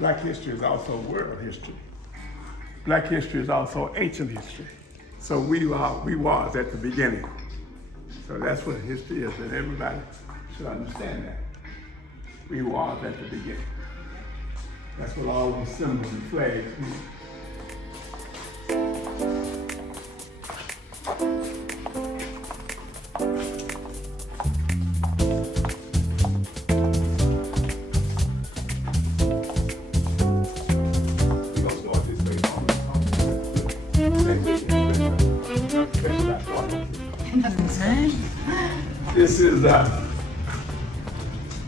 Black history is also world history. Black history is also ancient history. So we was at the beginning. So that's what history is, and everybody should understand that. We was at the beginning. That's what all these symbols and flags mean. This is a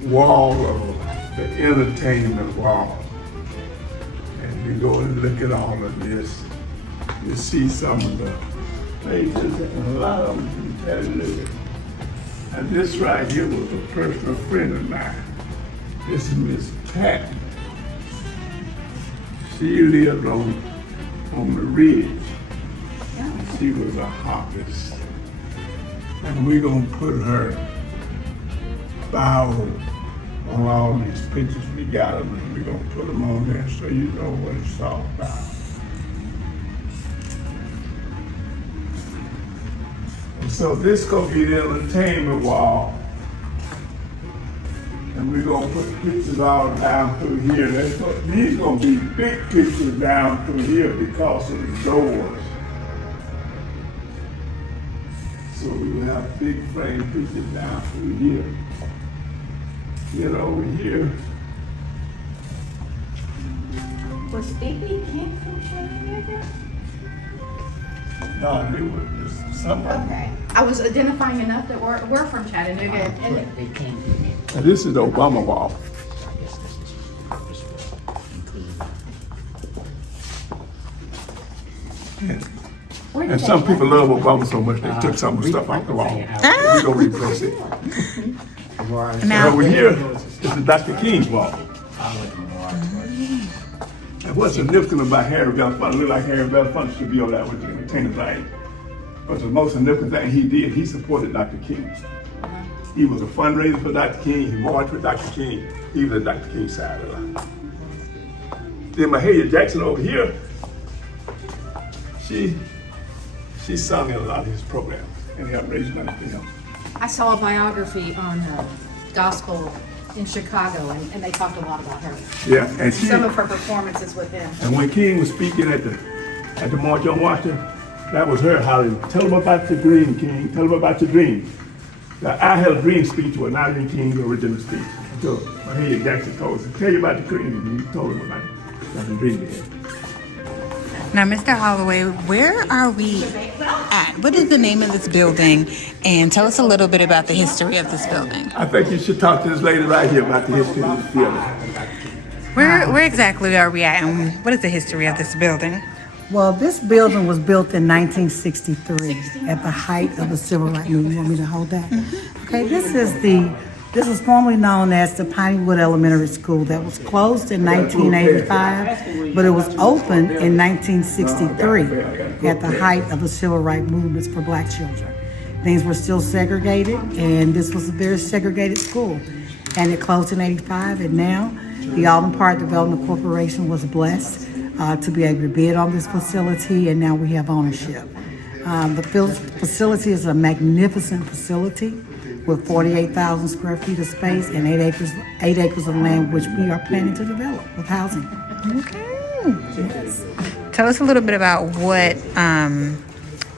wall of the entertainment wall. And you go and look at all of this, you see some of the places, and a lot of them from Chattanooga. And this right here was a personal friend of mine. This is Miss Patton. She lived on the ridge. She was a harpist. And we're gonna put her bow on all these pictures we got of them, and we're gonna put them on there so you know what it's all about. And so this gonna be the entertainment wall. And we're gonna put pictures all down through here. These gonna be big pictures down through here because of the doors. So we will have big frame pictures down through here. Get over here. Was Stevie King from Chattanooga? No, they were just somebody. Okay. I was identifying enough that we're from Chattanooga. And They can't do that. And this is the Obama wall. And some people love Obama so much they took some of the stuff off the wall. We're gonna replace it. And over here is the Dr. King's wall. And what's significant about Harry Belafonte, look like Harry Belafonte should be on that with the entertainment thing. But the most significant thing he did, he supported Dr. King. He was a fundraiser for Dr. King, he marched with Dr. King, he was at Dr. King's side a lot. Then Mahalia Jackson over here, she sung in a lot of his programs and helped raise money for him. I saw a biography on gospel in Chicago, and they talked a lot about her. Yeah, and Some of her performances with him. And when King was speaking at the March on Washington, that was her hollering, "Tell them about your dream, King. Tell them about your dream." Now, I had a dream speech was not in King's original speech. So Mahalia Jackson told us, "Tell you about the dream," and he told him about the dream he had. Now, Mr. Holloway, where are we at? What is the name of this building? And tell us a little bit about the history of this building. I think you should talk to this lady right here about the history of this building. Where exactly are we at, and what is the history of this building? Well, this building was built in 1963 at the height of the Civil Rights Movement. You want me to hold that? Okay, this is formerly known as the Pineywood Elementary School that was closed in 1985, but it was opened in 1963 at the height of the Civil Rights Movements for Black children. Things were still segregated, and this was a very segregated school. And it closed in 85, and now the Alton Park Development Corporation was blessed to be able to bid on this facility, and now we have ownership. The facility is a magnificent facility with 48,000 square feet of space and 8 acres of land, which we are planning to develop with housing. Okay. Yes. Tell us a little bit about what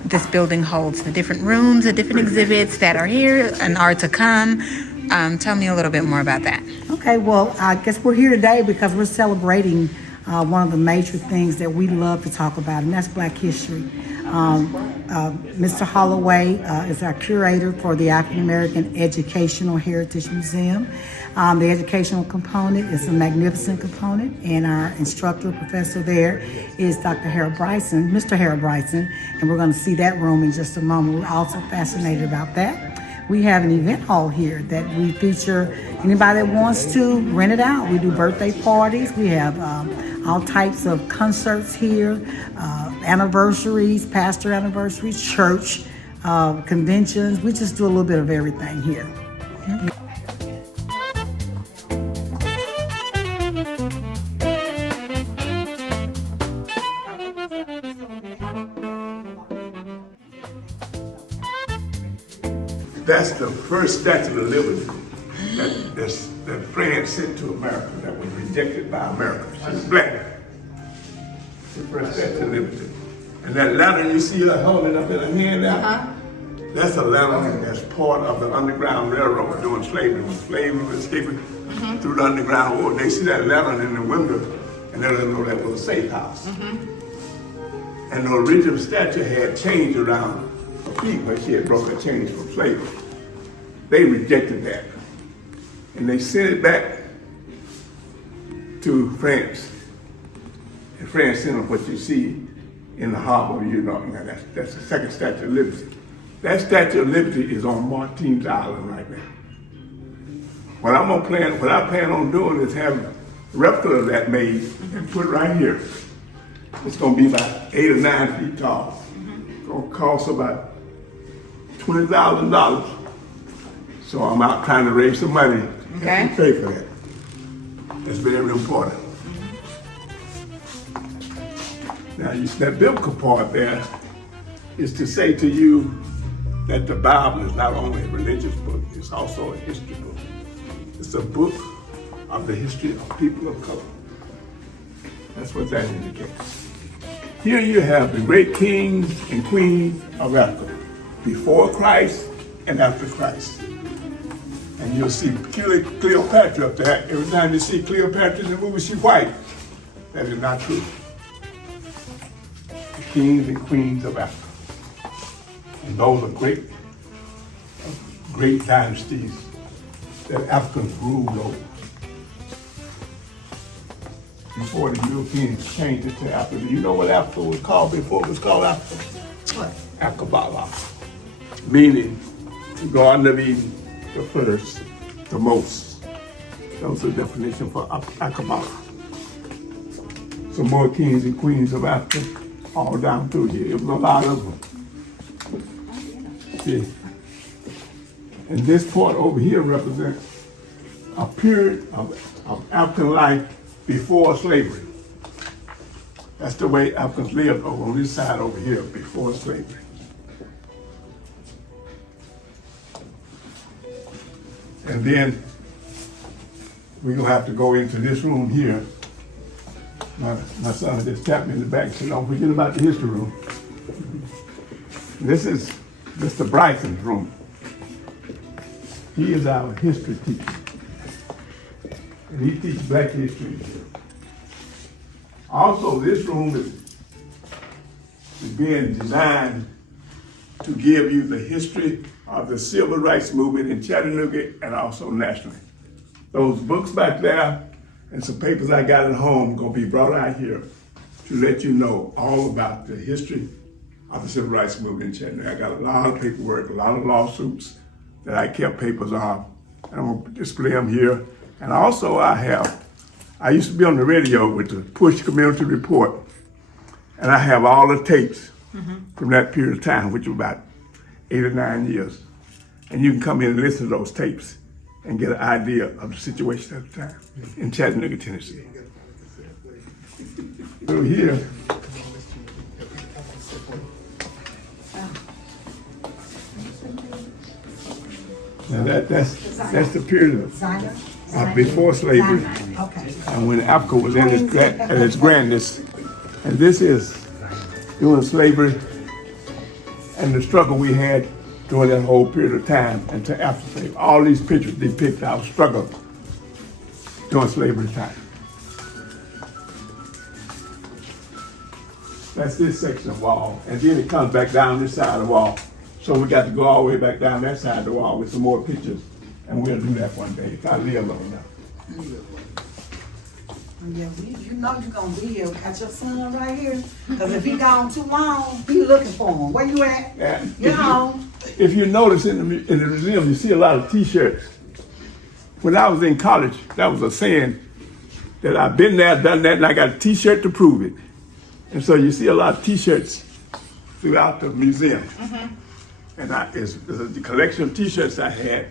this building holds, the different rooms, the different exhibits that are here and are to come. Tell me a little bit more about that. Okay, well, I guess we're here today because we're celebrating one of the major things that we love to talk about, and that's Black history. Mr. Holloway is our curator for the African American Educational Heritage Museum. The educational component is a magnificent component, and our instructor, professor there is Dr. Harold Bryson, Mr. Harold Bryson, and we're going to see that room in just a moment. We're also fascinated about that. We have an event hall here that we feature anybody that wants to rent it out. We do birthday parties. We have all types of concerts here, anniversaries, pastor anniversaries, church conventions. We just do a little bit of everything here. That's the first Statue of Liberty that France sent to America that was rejected by America. She's black. The first Statue of Liberty. And that lantern you see her holding up in her hand now, that's a lantern that's part of the Underground Railroad during slavery. When slaves were escaping through the Underground War, they see that lantern in the window and they don't know that was a safe house. And the original statue had chains around her feet where she had broken the chains from slavery. They rejected that. And they sent it back to France. And France sent them what you see in the harbor of New York. Now that's the second Statue of Liberty. That Statue of Liberty is on Martin's Island right now. What I plan on doing is having a replica of that made and put right here. It's gonna be about 8 or 9 feet tall. It's gonna cost about $20,000. So I'm out trying to raise some money to pay for that. That's very important. Now, that biblical part there is to say to you that the Bible is not only a religious book, it's also a history book. It's a book of the history of people of color. That's what that indicates. Here you have the great kings and queens of Africa, before Christ and after Christ. And you'll see Cleopatra up there. Every time you see Cleopatra in the movie, she's white. That is not true. The kings and queens of Africa. And those are great dynasties that Africans ruled over. Before the Europeans changed it to Africa. You know what Africa was called before it was called Africa? What? Akabala. Meaning the Garden of Eden, the first, the most. That was the definition for Akabala. Some more kings and queens of Africa all down through here. It was a lot of them. See? And this part over here represents a period of African life before slavery. That's the way Africans lived over on this side over here before slavery. And then we're gonna have to go into this room here. My son just tapped me in the back and said, don't forget about the history room. This is Mr. Bryson's room. He is our history teacher. And he teaches black history. Also, this room is being designed to give you the history of the civil rights movement in Chattanooga and also nationally. Those books back there and some papers I got at home gonna be brought out here to let you know all about the history of the civil rights movement in Chattanooga. I got a lot of paperwork, a lot of lawsuits that I kept papers on. And I'm gonna display them here. And also I used to be on the radio with the Push Community Report. And I have all the tapes from that period of time, which was about 8 or 9 years. And you can come in and listen to those tapes and get an idea of the situation at the time in Chattanooga, Tennessee. So here, now that's the period of before slavery, and when Africa was at its grandest. And this is during slavery and the struggle we had during that whole period of time until after slavery. All these pictures depict our struggle during slavery time. That's this section of wall. And then it comes back down this side of the wall. So we got to go all the way back down that side of the wall with some more pictures. And we'll do that one day if I live long enough. Yeah, you know you're gonna be here. Got your son right here. Because if he gone too long, he looking for him. Where you at? And You're home. if you notice in the museum, you see a lot of t-shirts. When I was in college, that was a saying that I've been there, done that, and I got a t-shirt to prove it. And so you see a lot of t-shirts throughout the museum. And it's a collection of t-shirts I had.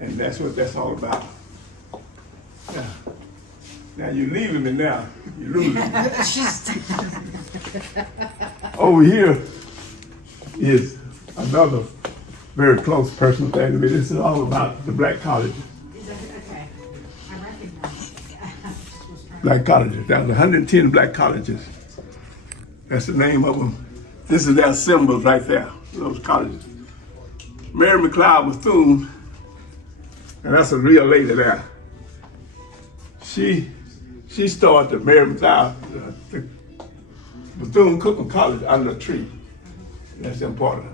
And that's what that's all about. Yeah. Now you're leaving me now. You're losing me. Over here is another very close personal thing to me. This is all about the black colleges. Okay, I recognize it. Black colleges. There's 110 black colleges. That's the name of them. This is their symbols right there, those colleges. Mary McLeod Bethune, and that's a real lady there. She started the Mary McLeod the Bethune Cookman College under a tree. That's important.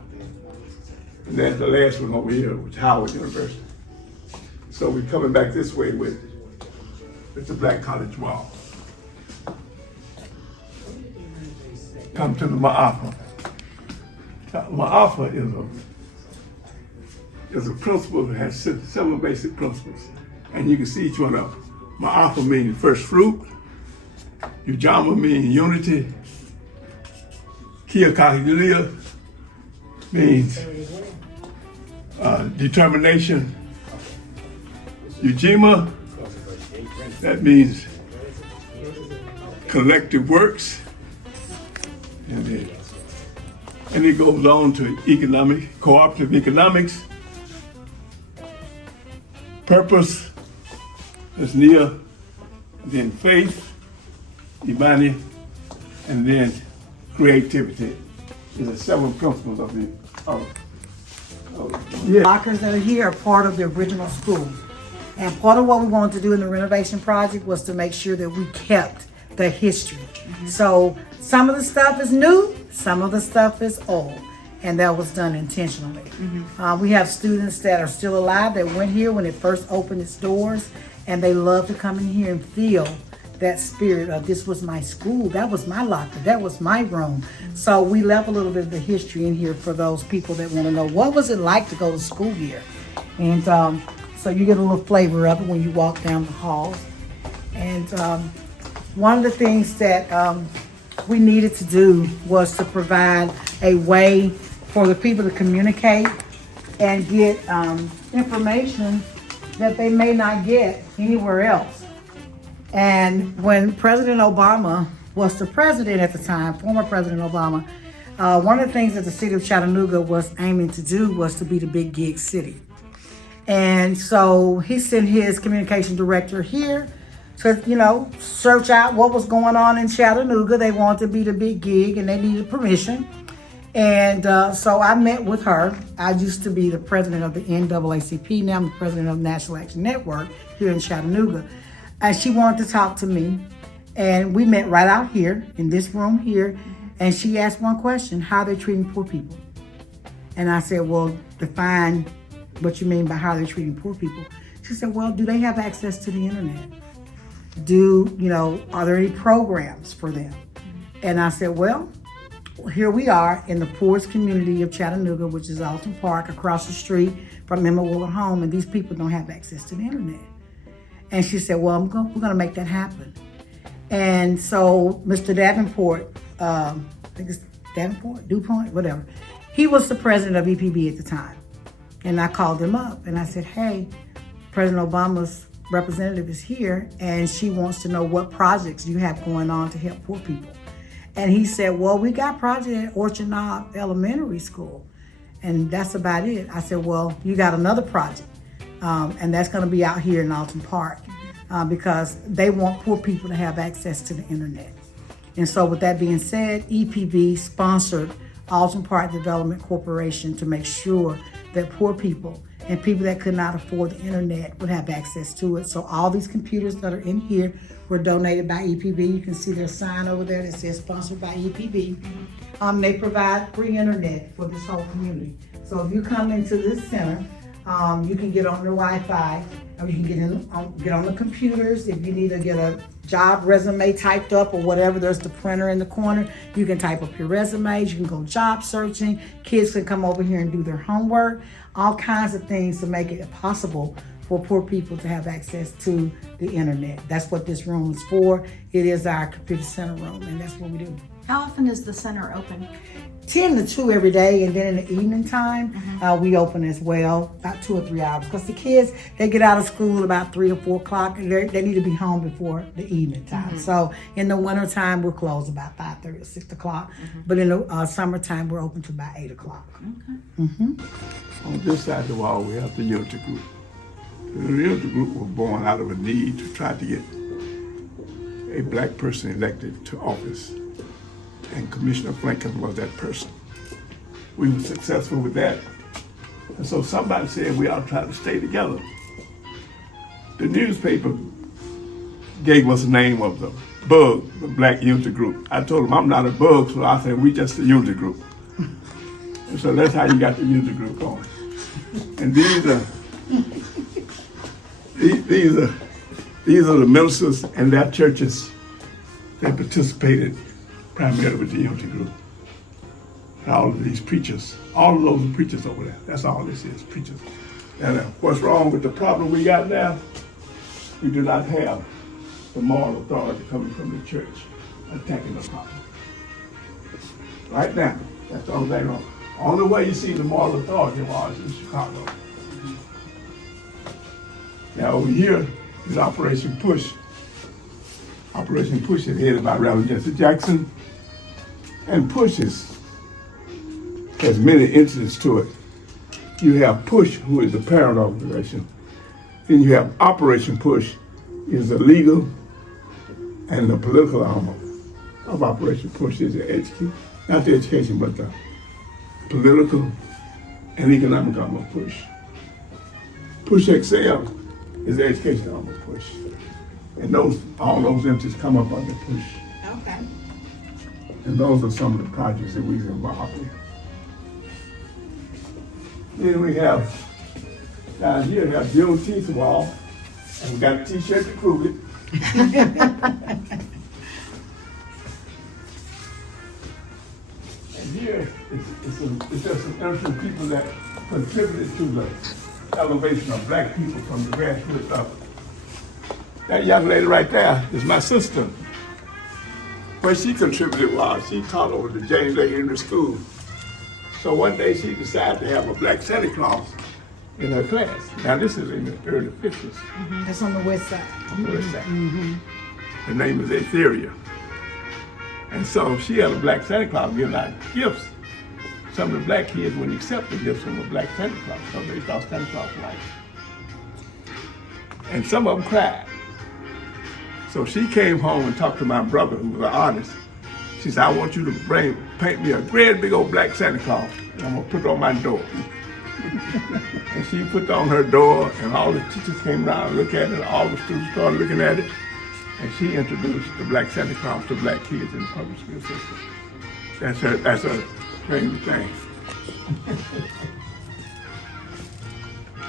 And then the last one over here, which is Howard University. So we're coming back this way with the Black College Wall. Come to the Ma'afa. Ma'afa is a principle that has several basic principles. And you can see each one of them. Ma'afa means first fruit. Ujamaa means unity. Kiakahilia means determination. Ujima, that means collective works. And it goes on to cooperative economics. Purpose, that's Nia, then faith, Imani, and then creativity. These are several principles of the Lockers that are here are part of the original school. And part of what we wanted to do in the renovation project was to make sure that we kept the history. So some of the stuff is new, some of the stuff is old, and that was done intentionally. We have students that are still alive that went here when it first opened its doors, and they love to come in here and feel that spirit of this was my school, that was my locker, that was my room. So we left a little bit of the history in here for those people that want to know what was it like to go to school here. And so you get a little flavor of it when you walk down the halls. And one of the things that we needed to do was to provide a way for the people to communicate and get information that they may not get anywhere else. And when President Obama was the president at the time, former President Obama, one of the things that the city of Chattanooga was aiming to do was to be the big gig city. And so he sent his communication director here to, search out what was going on in Chattanooga. They wanted to be the big gig and they needed permission. And so I met with her. I used to be the president of the NAACP. Now I'm the president of the National Action Network here in Chattanooga. And she wanted to talk to me. And we met right out here in this room here. And she asked one question: how are they treating poor people? And I said, well, define what you mean by how they're treating poor people. She said, well, do they have access to the internet? Are there any programs for them? And I said, well, here we are in the poorest community of Chattanooga, which is Alton Park, across the street from Emma Willard Home, and these people don't have access to the internet. And she said, well, we're gonna make that happen. And so Mr. Davenport, I think it's Davenport, DuPont, whatever, he was the president of EPB at the time. And I called him up and I said, hey, President Obama's representative is here and she wants to know what projects you have going on to help poor people. And he said, well, we got project at Orchard Knob Elementary School, and that's about it. I said, well, you got another project, and that's gonna be out here in Alton Park because they want poor people to have access to the internet. And so with that being said, EPB sponsored Alton Park Development Corporation to make sure that poor people and people that could not afford the internet would have access to it. So all these computers that are in here were donated by EPB. You can see their sign over there that says sponsored by EPB. They provide free internet for this whole community. So if you come into this center, you can get on their Wi-Fi, or you can get on the computers. If you need to get a job resume typed up or whatever, there's the printer in the corner. You can type up your resumes, you can go job searching. Kids can come over here and do their homework. All kinds of things to make it possible for poor people to have access to the internet. That's what this room is for. It is our computer center room, and that's what we do. How often is the center open? 10 to 2 every day, and then in the evening time, we open as well, about 2 or 3 hours. Because the kids, they get out of school about 3 or 4 o'clock, and they need to be home before the evening time. So in the winter time, we're closed about 5:30 or 6 o'clock. But in the summertime, we're open to about 8 o'clock. On this side of the wall, we have the Unity Group. The Unity Group was born out of a need to try to get a black person elected to office. And Commissioner Franklin was that person. We were successful with that. And so somebody said we ought to try to stay together. The newspaper gave us the name of the bug, the Black Unity Group. I told them I'm not a bug, so I said we just the Unity Group. And so that's how you got the Unity Group going. And these are the ministers and their churches that participated primarily with the Unity Group. And all of these preachers, all of those are preachers over there. That's all this is, preachers. And what's wrong with the problem we got now? We do not have the moral authority coming from the church attacking the problem. Right now, that's the only thing wrong. Only way you see the moral authority was in Chicago. Now over here is Operation Push. Operation Push is headed by Reverend Jesse Jackson. And Push has many incidents to it. You have Push, who is the parent organization. Then you have Operation Push, is the legal and the political arm of Operation Push is the education, not the education, but the political and economic arm of Push. Push XL is the education arm of Push. And all those entities come up under Push. Okay. And those are some of the projects that we've involved in. Then we have, down here, we have Juneteenth wall, and we got a t-shirt to prove it. And here, it's just some innocent people that contributed to the elevation of black people from the grassroots up. That young lady right there is my sister. What she contributed was she taught over the James A. Henry School. So one day she decided to have a black Santa Claus in her class. Now this is in the early 50s. That's on the west side. On the west side. Her name is Etheria. And so she had a black Santa Claus giving out gifts. Some of the black kids wouldn't accept the gifts from a black Santa Claus because they thought Santa Claus was white. And some of them cried. So she came home and talked to my brother, who was an artist. She said, I want you to paint me a great big old black Santa Claus, and I'm gonna put it on my door. And she put it on her door, and all the teachers came around and looked at it, all the students started looking at it, and she introduced the black Santa Claus to black kids in the public school system. That's her crazy thing.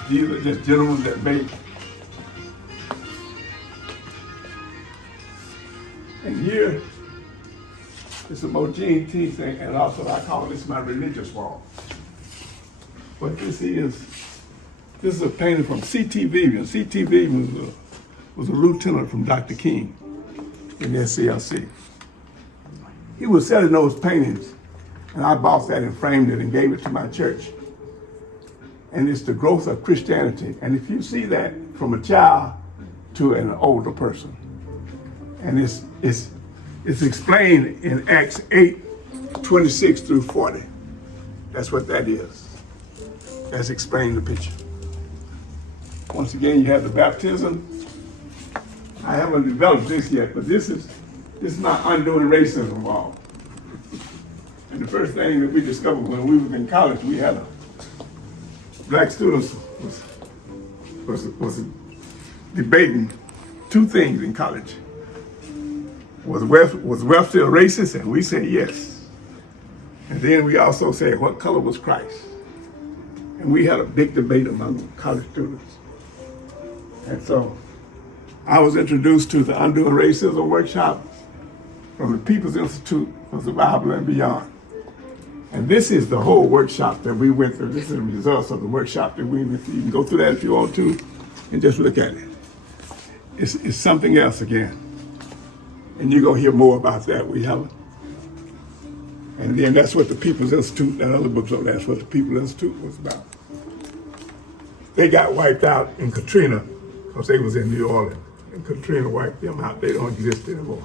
These are just gentlemen that made. And here is the Juneteenth thing, and also I call this my religious wall. What this is a painting from CTV. And CTV was a lieutenant from Dr. King in the SCLC. He was selling those paintings, and I bought that and framed it and gave it to my church. And it's the growth of Christianity. And if you see that from a child to an older person, and it's explained in Acts 8:26 through 40. That's what that is. That's explaining the picture. Once again, you have the baptism. I haven't developed this yet, but this is my undoing racism wall. And the first thing that we discovered when we were in college, we had black students was debating two things in college. Was wealth still racist? And we said yes. And then we also said, what color was Christ? And we had a big debate among college students. And so I was introduced to the Undoing Racism workshop from the People's Institute for Survival and Beyond. And this is the whole workshop that we went through. This is the results of the workshop that we went through. You can go through that if you want to and just look at it. It's something else again. And you're going to hear more about that. We have And then that's what the People's Institute, that other book, so that's what the People's Institute was about. They got wiped out in Katrina because they was in New Orleans. And Katrina wiped them out. They don't exist anymore.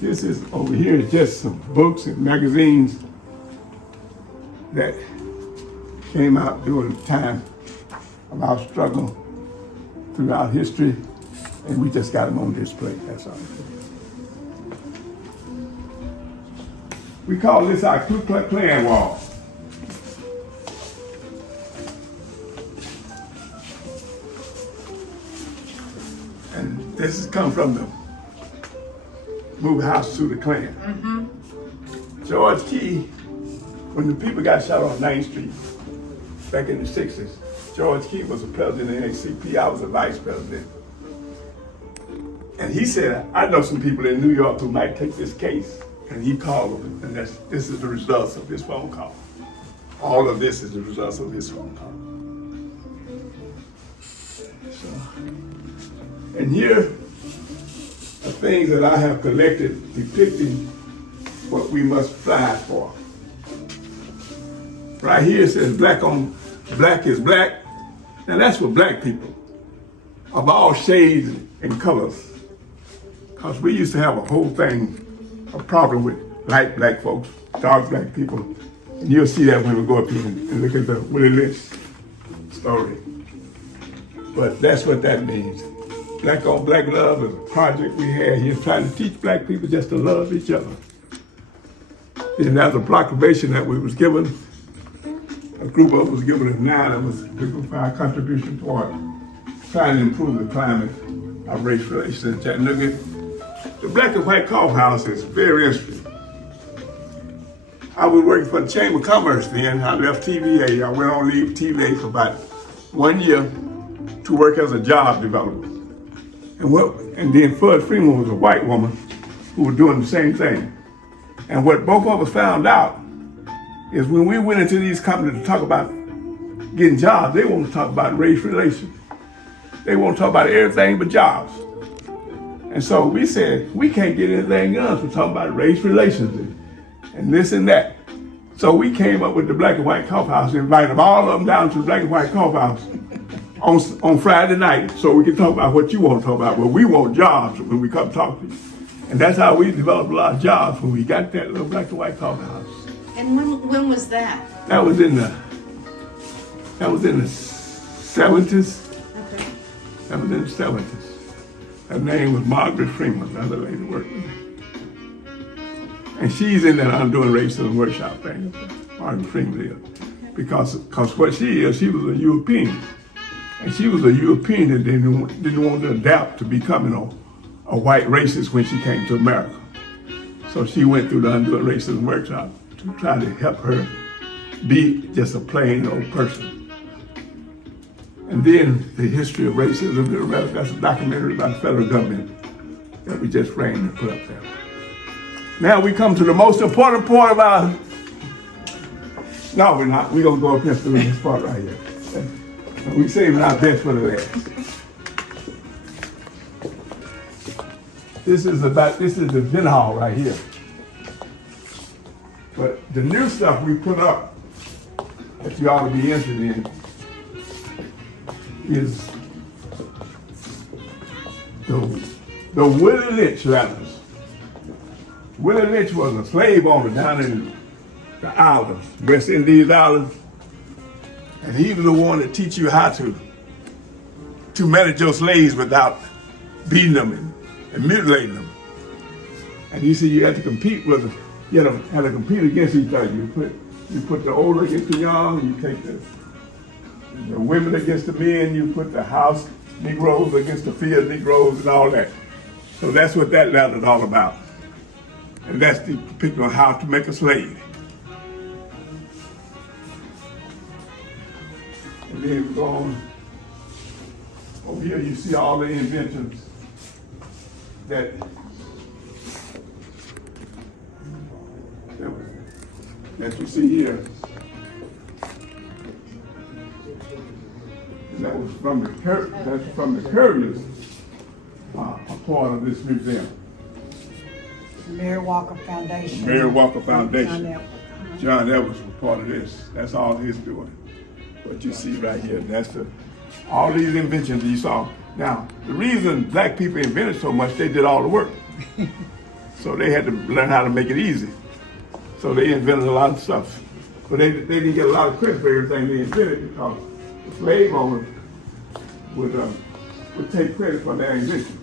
This is over here, just some books and magazines that came out during the time of our struggle throughout history, and we just got them on display, that's all. We call this our Ku Klux Klan wall. And this has come from the move house to the Klan. George Key, when the people got shot on 9th Street back in the 60s, George Key was the president of the NAACP, I was the vice president. And he said, I know some people in New York who might take this case. And he called them, and this is the results of this phone call. All of this is the results of this phone call. So, and here are things that I have collected depicting what we must strive for. Right here it says black on black is black. Now that's for black people of all shades and colors. Because we used to have a whole thing, a problem with light black folks, dark black people. And you'll see that when we go up here and look at the Willie Lynch story. But that's what that means. Black on Black Love is a project we had here trying to teach black people just to love each other. Then there's a proclamation that we was given, a group of us was given at 9 of us given for our contribution toward trying to improve the climate of race relations in Chattanooga. The Black and White Coffee House is very interesting. I was working for the Chamber of Commerce then. I left TVA. I went on leave TVA for about 1 year to work as a job developer. And then Fudd Freeman was a white woman who was doing the same thing. And what both of us found out is when we went into these companies to talk about getting jobs, they want to talk about race relations. They want to talk about everything but jobs. And so we said, we can't get anything else. We're talking about race relations and this and that. So we came up with the Black and White Coffee House and invited all of them down to the Black and White Coffee House on Friday night so we can talk about what you want to talk about. But we want jobs when we come talk to you. And that's how we developed a lot of jobs when we got that little Black and White Coffee House. And when was that? That was in the 70s. Okay. That was in the 70s. Her name was Margaret Freeman, the other lady worked with me. And she's in that Undoing Racism workshop thing, Margaret Freeman is. Because what she is, she was a European. And she was a European that didn't want to adapt to becoming a white racist when she came to America. So she went through the Undoing Racism workshop to try to help her be just a plain old person. And then the history of racism, that's a documentary about the federal government that we just framed and put up there. Now we come to the most important part of our, no we're not, we're gonna go up here through this part right here. We're saving our best for the last. This is the dinner hall right here. But the new stuff we put up that you ought to be interested in is the Willie Lynch letters. Willie Lynch was a slave owner down in the islands, West Indies Islands, and he was the one that teach you how to manage your slaves without beating them and mutilating them. And he said you had to compete with them. You had to compete against each other. You put the older against the young. You take the women against the men. You put the house Negroes against the field Negroes and all that. So that's what that letter is all about. And that's the picture of how to make a slave. And then we go on. Over here you see all the inventions that you see here. And that was from the Curriers. part of this museum. Mary Walker Foundation. Mary Walker Foundation. John Edwards. John Edwards was part of this. That's all he's doing. What you see right here, all these inventions you saw. Now, the reason black people invented so much, they did all the work. So they had to learn how to make it easy. So they invented a lot of stuff. But they didn't get a lot of credit for everything they invented because the slave owners would take credit for their inventions.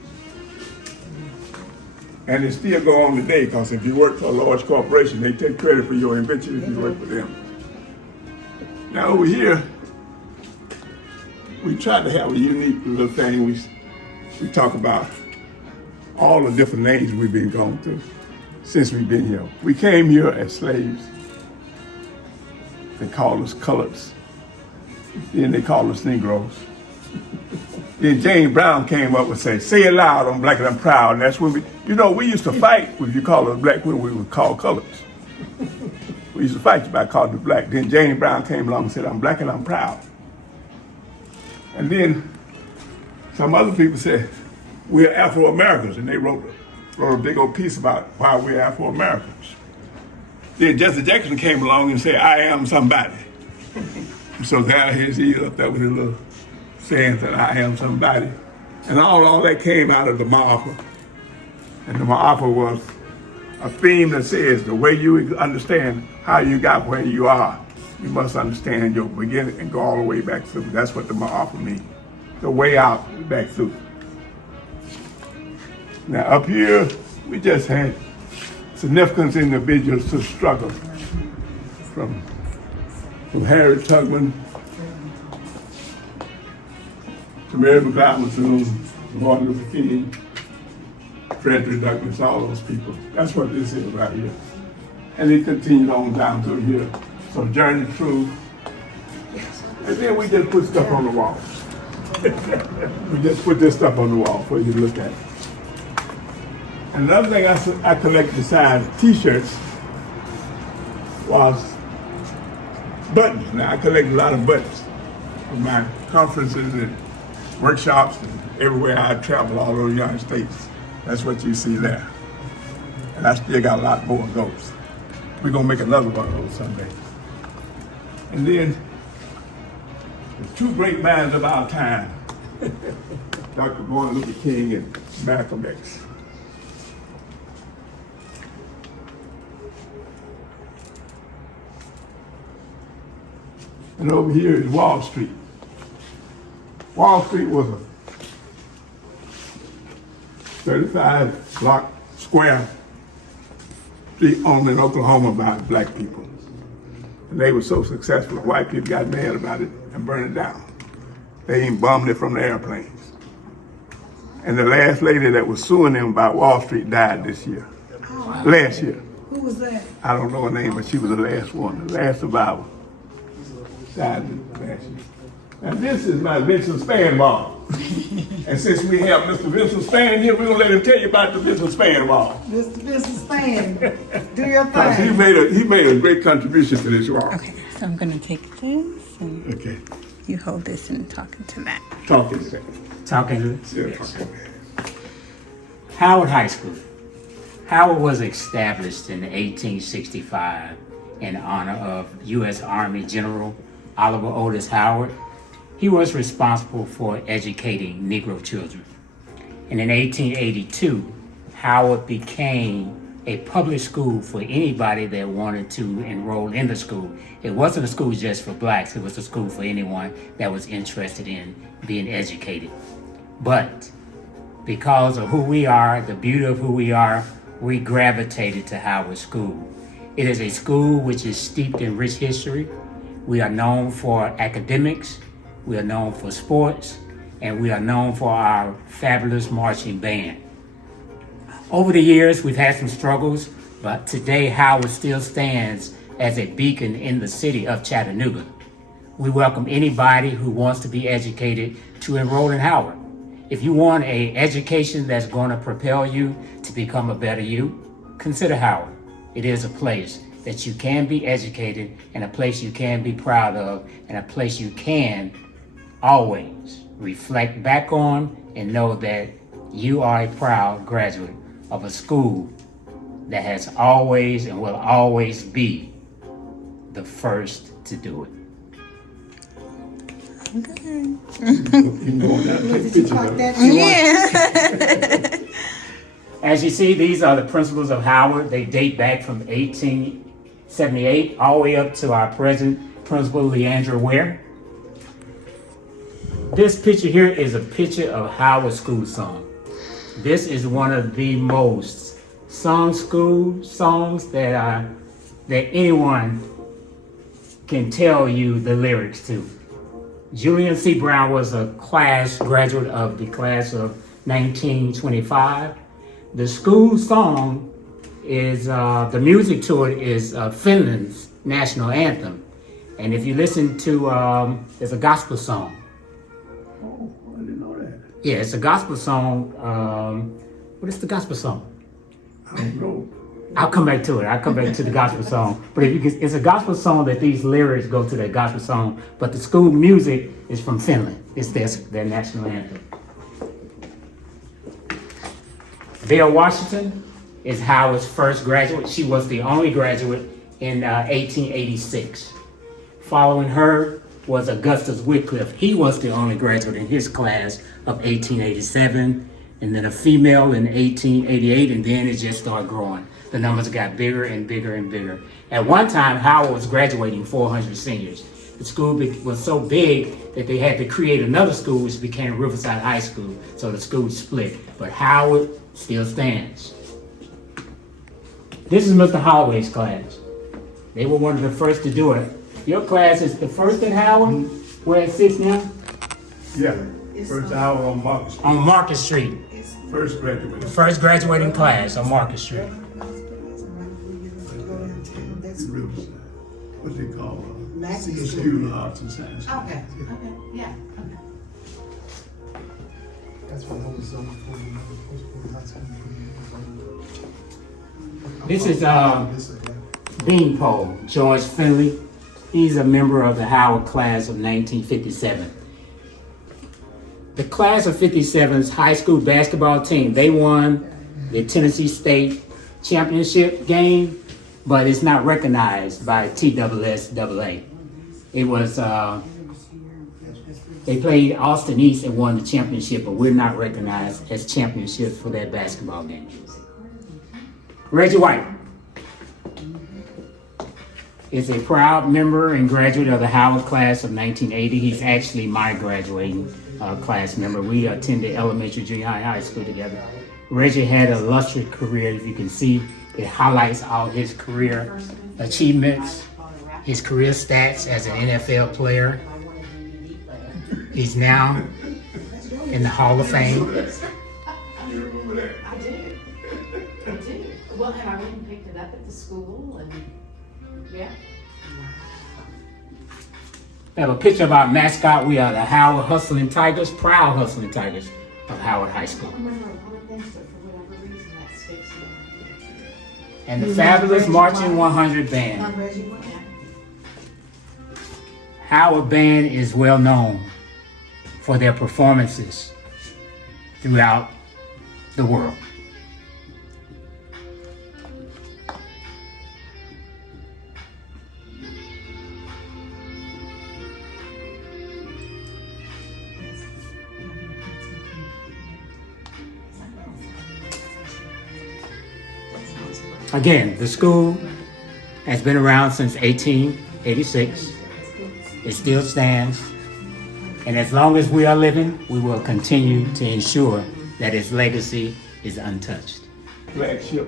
And it still go on today because if you work for a large corporation, they take credit for your invention if you work for them. Now over here, we tried to have a unique little thing. We talk about all the different names we've been going through since we've been here. We came here as slaves. They called us coloreds. Then they called us Negroes. Then James Brown came up and said, "Say it loud, I'm black and I'm proud." And that's when we used to fight if you call us black when we would call coloreds. We used to fight you by calling us black. Then James Brown came along and said, "I'm black and I'm proud." And then some other people said, "We're Afro-Americans," and they wrote a big old piece about why we're Afro-Americans. Then Jesse Jackson came along and said, "I am somebody." So there he's up there with his little saying that I am somebody. And all that came out of the Ma'afa. And the Ma'afa was a theme that says the way you understand how you got where you are, you must understand your beginning and go all the way back through. That's what the Ma'afa means. The way out, back through. Now up here, we just had significant individuals to struggle from Harriet Tubman to Mary McLeod Martin Luther King, Frederick Douglass, all those people. That's what this is right here. And it continued on down through here. So journey through. And then we just put stuff on the wall. We just put this stuff on the wall for you to look at. And another thing I collected besides t-shirts was buttons. Now I collect a lot of buttons from my conferences and workshops and everywhere I travel all over the United States. That's what you see there. And I still got a lot more of those. We're gonna make another one of those someday. And then the two great minds of our time, Dr. Martin Luther King and Malcolm X. And over here is Wall Street. Wall Street was a 35-block square street owned in Oklahoma by black people. And they were so successful, the white people got mad about it and burned it down. They even bombed it from the airplanes. And the last lady that was suing them about Wall Street died this year. Last year. Who was that? I don't know her name, but she was the last one, the last survivor. Died last year. And this is my Vincent Span wall. And since we have Mr. Vincent Span here, we're gonna let him tell you about the Vincent Span wall. Mr. Business Fan, do your Because thing. he made a great contribution to this wall. Okay, so I'm gonna take this and Okay, you hold this and talk into that. talking to that. Talking Yeah, to talking to that. Howard High School. Howard was established in 1865 in honor of U.S. Army General Oliver Otis Howard. He was responsible for educating Negro children. And in 1882, Howard became a public school for anybody that wanted to enroll in the school. It wasn't a school just for blacks, it was a school for anyone that was interested in being educated. But because of who we are, the beauty of who we are, we gravitated to Howard School. It is a school which is steeped in rich history. We are known for academics, we are known for sports, and we are known for our fabulous marching band. Over the years, we've had some struggles, but today Howard still stands as a beacon in the city of Chattanooga. We welcome anybody who wants to be educated to enroll in Howard. If you want an education that's going to propel you to become a better you, consider Howard. It is a place that you can be educated and a place you can be proud of and a place you can always reflect back on and know that you are a proud graduate of a school that has always and will always be the first to do it. You know, that take pictures of it. Yeah. As you see, these are the principles of Howard. They date back from 1878 all the way up to our present principal, Leandra Ware. This picture here is a picture of Howard School song. This is one of the most sung school songs that anyone can tell you the lyrics to. Julian C. Brown was a graduate of the class of 1925. The school song is, the music to it is Finland's national anthem. And if you listen to, it's a gospel song. Oh, I didn't know that. Yeah, it's a gospel song. What is the gospel song? I don't know. I'll come back to it. I'll come back to the gospel song. But if you can, it's a gospel song that these lyrics go to that gospel song. But the school music is from Finland. It's their national anthem. Belle Washington is Howard's first graduate. She was the only graduate in 1886. Following her was Augustus Wycliffe. He was the only graduate in his class of 1887. And then a female in 1888, and then it just started growing. The numbers got bigger and bigger and bigger. At one time, Howard was graduating 400 seniors. The school was so big that they had to create another school, which became Riverside High School. So the school split, but Howard still stands. This is Mr. Holloway's class. They were one of the first to do it. Your class is the first at Howard, where it sits now? Yeah, first hour on Market Street. On Market Street. First graduate. First graduating class on Market Street. Riverside. What they call School of Arts and Sciences. Okay, yeah, okay. That's when I was before high school. This is Beanpole, George Finley. He's a member of the Howard class of 1957. The class of 57's high school basketball team, they won the Tennessee State championship game, but it's not recognized by TSSAA. It was, they played Austin East and won the championship, but we're not recognized as championships for that basketball game. Reggie White is a proud member and graduate of the Howard class of 1980. He's actually my graduating class member. We attended elementary, junior high, high school together. Reggie had an illustrious career. If you can see, it highlights all his career achievements, his career stats as an NFL player. He's now in the Hall of Fame. I do. Well, and I went and picked it up at the school, and yeah. We have a picture of our mascot. We are the Howard Hustling Tigers, proud Hustling Tigers of Howard High School. I remember a lot of things, but for whatever reason, that sticks in me. And the fabulous Marching 100 Band. Reggie White. Howard Band is well known for their performances throughout the world. Again, the school has been around since 1886. It still stands. And as long as we are living, we will continue to ensure that its legacy is untouched. Flagship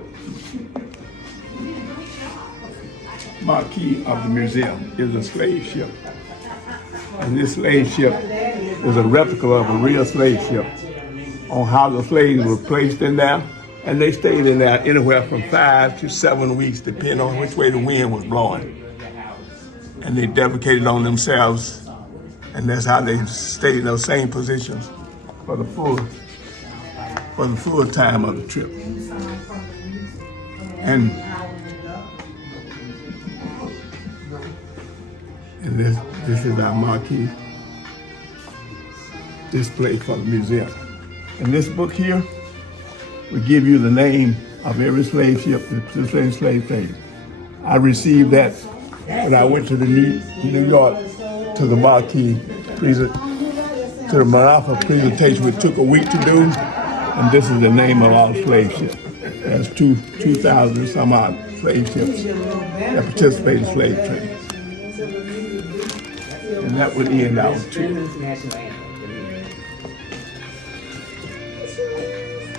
marquee of the museum is a slave ship. And this slave ship is a replica of a real slave ship on how the slaves were placed in there. And they stayed in there anywhere from 5 to 7 weeks, depending on which way the wind was blowing. And they defecated on themselves, and that's how they stayed in those same positions for the full time of the trip. And this is our marquee display for the museum. And this book here will give you the name of every slave ship that's the same slave trade. I received that when I went to the New York to the Marquis to the Marafa presentation, which took a week to do. And this is the name of our slave ship. There's 2,000 some odd slave ships that participate in slave trade. And that would end our tour.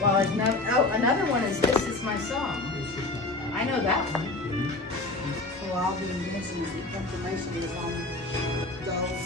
Well, another one is This Is My Song. I know that one. So all the inventions, information is on those